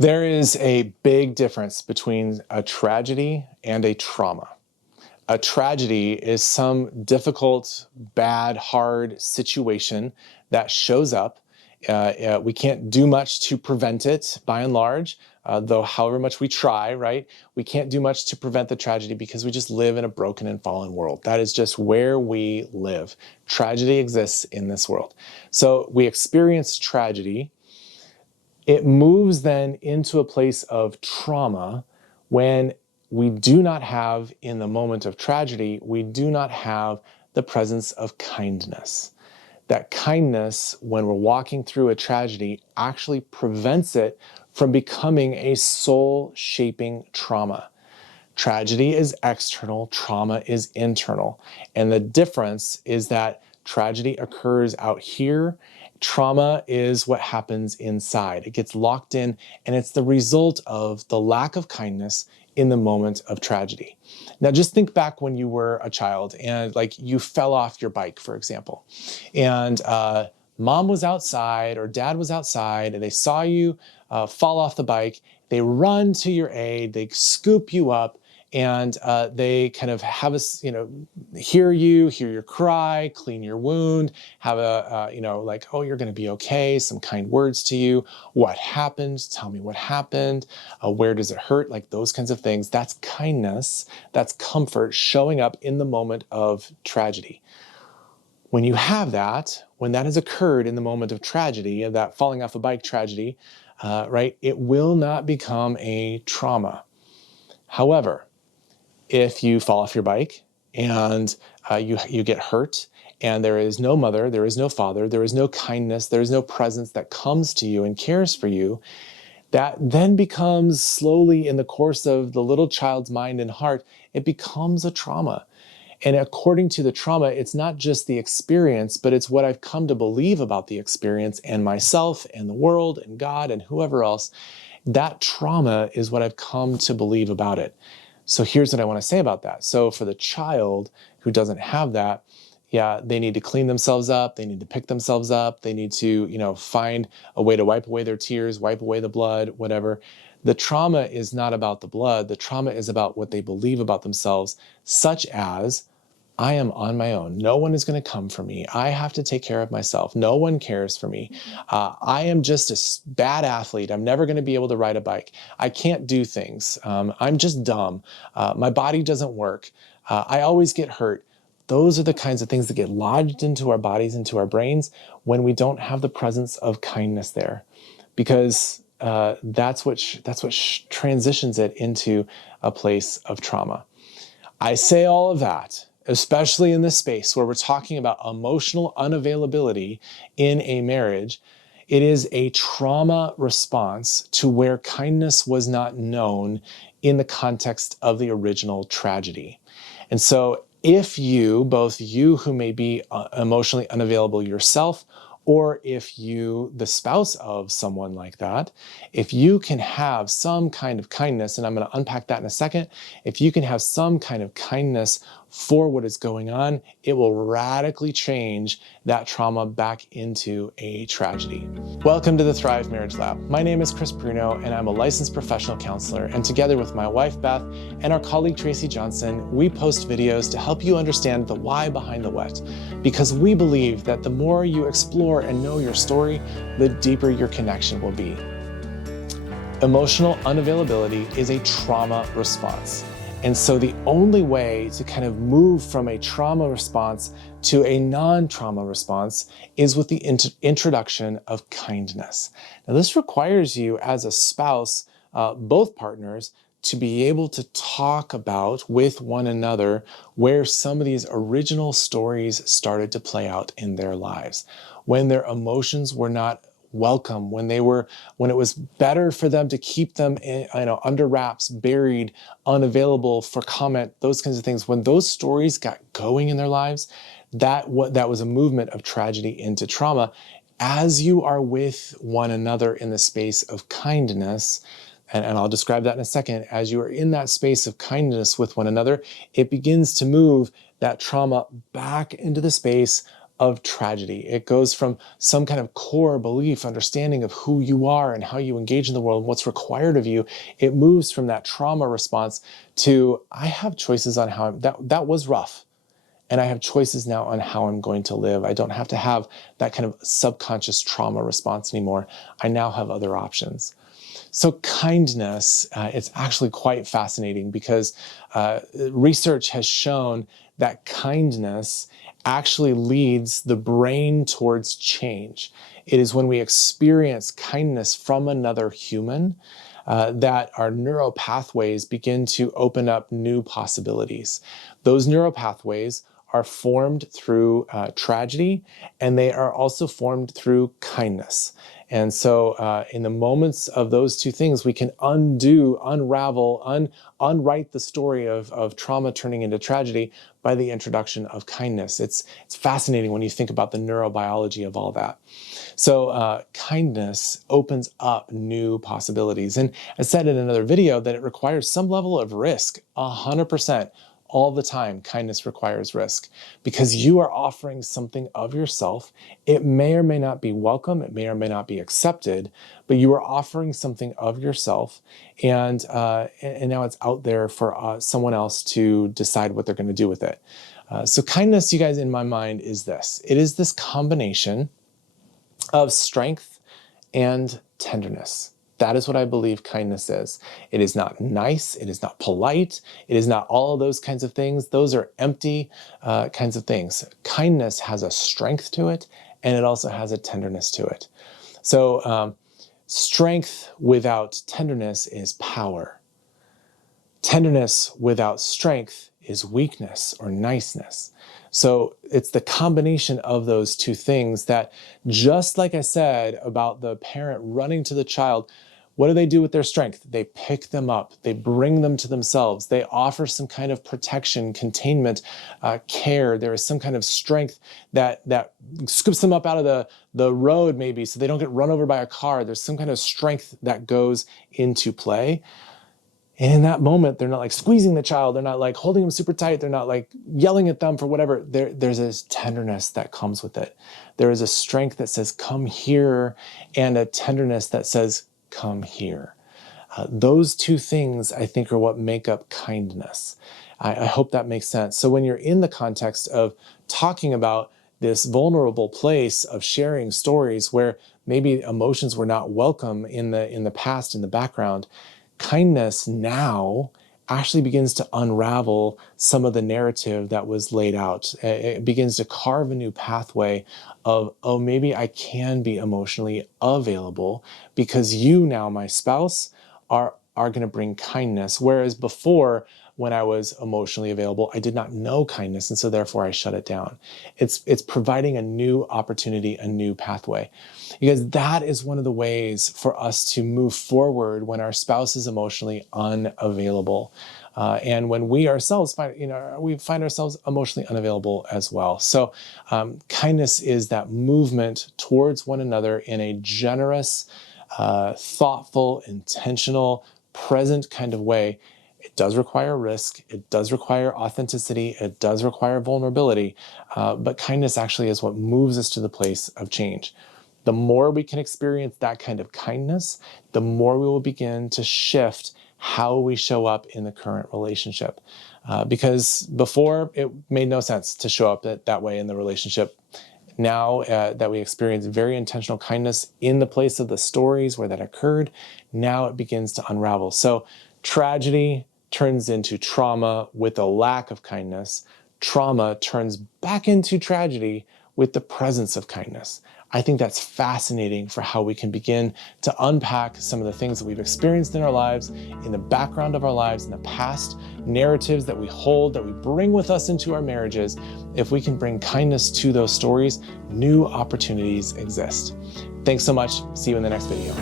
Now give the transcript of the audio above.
There is a big difference between a tragedy and a trauma. A tragedy is some difficult, bad, hard situation that shows up. We can't do much to prevent it by and large, though however much we try, right? We can't do much to prevent the tragedy because we just live in a broken and fallen world. That is just where we live. Tragedy exists in this world. So we experience tragedy. It moves then into a place of trauma when we do not have, in the moment of tragedy, we do not have the presence of kindness. That kindness, when we're walking through a tragedy, actually prevents it from becoming a soul-shaping trauma. Tragedy is external, trauma is internal. And the difference is that tragedy occurs out here. Trauma is what happens inside. It gets locked in, and it's the result of the lack of kindness in the moment of tragedy. Now, just think back when you were a child and like you fell off your bike, for example, and mom was outside or dad was outside and they saw you fall off the bike. They run to your aid, they scoop you up, and they kind of have us, hear your cry, clean your wound, have a, like, oh, you're going to be okay, some kind words to you. What happened? Tell me what happened. Where does it hurt? Like those kinds of things. That's kindness. That's comfort showing up in the moment of tragedy. When you have that, when that has occurred in the moment of tragedy, of that falling off a bike tragedy, right, it will not become a trauma. However, if you fall off your bike and you get hurt and there is no mother, there is no father, there is no kindness, there is no presence that comes to you and cares for you, that then becomes slowly in the course of the little child's mind and heart, it becomes a trauma. And according to the trauma, it's not just the experience, but it's what I've come to believe about the experience and myself and the world and God and whoever else. That trauma is what I've come to believe about it. So here's what I want to say about that. So for the child who doesn't have that, yeah, they need to clean themselves up. They need to pick themselves up. They need to, find a way to wipe away their tears, wipe away the blood, whatever. The trauma is not about the blood. The trauma is about what they believe about themselves, such as, I am on my own. No one is going to come for me. I have to take care of myself. No one cares for me. I am just a bad athlete. I'm never going to be able to ride a bike. I can't do things. I'm just dumb. My body doesn't work. I always get hurt. Those are the kinds of things that get lodged into our bodies, into our brains, when we don't have the presence of kindness there, because that's what transitions it into a place of trauma. I say all of that, especially in this space where we're talking about emotional unavailability in a marriage. It is a trauma response to where kindness was not known in the context of the original tragedy. And so if you, both you who may be emotionally unavailable yourself, or if you, the spouse of someone like that, if you can have some kind of kindness, and I'm going to unpack that in a second, if you can have some kind of kindness for what is going on, it will radically change that trauma back into a tragedy. Welcome to the Thrive Marriage Lab. My name is Chris Bruno, and I'm a licensed professional counselor. And together with my wife, Beth, and our colleague, Tracy Johnson, we post videos to help you understand the why behind the what. Because we believe that the more you explore and know your story, the deeper your connection will be. Emotional unavailability is a trauma response. And so the only way to kind of move from a trauma response to a non-trauma response is with the introduction of kindness. Now, this requires you as a spouse, both partners, to be able to talk about with one another where some of these original stories started to play out in their lives, when their emotions were not welcome, when it was better for them to keep them under wraps, buried, unavailable for comment, those kinds of things. When those stories got going in their lives, that was a movement of tragedy into trauma. As you are with one another in the space of kindness, and I'll describe that in a second, as you are in that space of kindness with one another, it begins to move that trauma back into the space of tragedy. It goes from some kind of core belief, understanding of who you are and how you engage in the world and what's required of you. It moves from that trauma response to, I have choices on how that was rough. And I have choices now on how I'm going to live. I don't have to have that kind of subconscious trauma response anymore. I now have other options. So kindness, it's actually quite fascinating because research has shown that kindness actually leads the brain towards change. It is when we experience kindness from another human that our neural pathways begin to open up new possibilities. Those neural pathways are formed through tragedy, and they are also formed through kindness. And so in the moments of those two things, we can unravel, unwrite the story of trauma turning into tragedy by the introduction of kindness. It's fascinating when you think about the neurobiology of all that. So kindness opens up new possibilities. And I said in another video that it requires some level of risk, 100%. All the time, kindness requires risk because you are offering something of yourself. It may or may not be welcome. It may or may not be accepted, but you are offering something of yourself, and now it's out there for someone else to decide what they're going to do with it. So kindness, you guys, in my mind, is this. It is this combination of strength and tenderness. That is what I believe kindness is. It is not nice. It is not polite. It is not all of those kinds of things. Those are empty kinds of things. Kindness has a strength to it, and it also has a tenderness to it. So strength without tenderness is power. Tenderness without strength is weakness or niceness. So it's the combination of those two things that, just like I said about the parent running to the child, what do they do with their strength? They pick them up. They bring them to themselves. They offer some kind of protection, containment, care. There is some kind of strength that scoops them up out of the road maybe so they don't get run over by a car. There's some kind of strength that goes into play. And in that moment, they're not like squeezing the child. They're not like holding them super tight. They're not like yelling at them for whatever. There's this tenderness that comes with it. There is a strength that says, come here, and a tenderness that says, come here. Those two things, I think, are what make up kindness. I hope that makes sense. So when you're in the context of talking about this vulnerable place of sharing stories where maybe emotions were not welcome in the past, in the background, kindness now actually begins to unravel some of the narrative that was laid out. It begins to carve a new pathway of, oh, maybe I can be emotionally available because you now, my spouse, are going to bring kindness. Whereas before, when I was emotionally available, I did not know kindness, and so therefore I shut it down. It's providing a new opportunity, a new pathway. Because that is one of the ways for us to move forward when our spouse is emotionally unavailable. And when we ourselves find ourselves emotionally unavailable as well. So kindness is that movement towards one another in a generous, thoughtful, intentional, present kind of way. It does require risk. It does require authenticity. It does require vulnerability. But kindness actually is what moves us to the place of change. The more we can experience that kind of kindness, the more we will begin to shift how we show up in the current relationship. Because before, it made no sense to show up that way in the relationship. Now that we experience very intentional kindness in the place of the stories where that occurred, now it begins to unravel. So tragedy turns into trauma with a lack of kindness. Trauma turns back into tragedy with the presence of kindness. I think that's fascinating for how we can begin to unpack some of the things that we've experienced in our lives, in the background of our lives, in the past, narratives that we hold, that we bring with us into our marriages. If we can bring kindness to those stories, new opportunities exist. Thanks so much. See you in the next video.